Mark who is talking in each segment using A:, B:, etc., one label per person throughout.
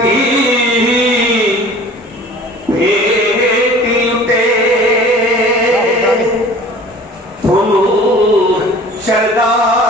A: ہاں، ہاں، ہاں۔ شردا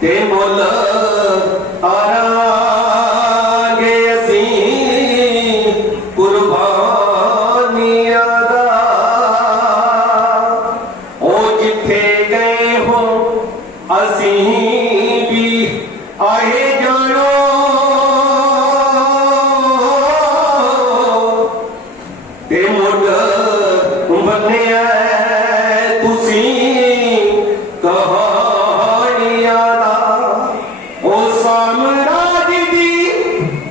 A: ਤੇ ਮੁੱਲ ਆਰਾਂਗੇ ਅਸੀਂ। ਕੁਰਬਾਨੀਆਂ ਦਾ ਉਹ ਜਿੱਥੇ ਗਏ ਹੋ ਅਸੀਂ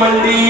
A: मंडी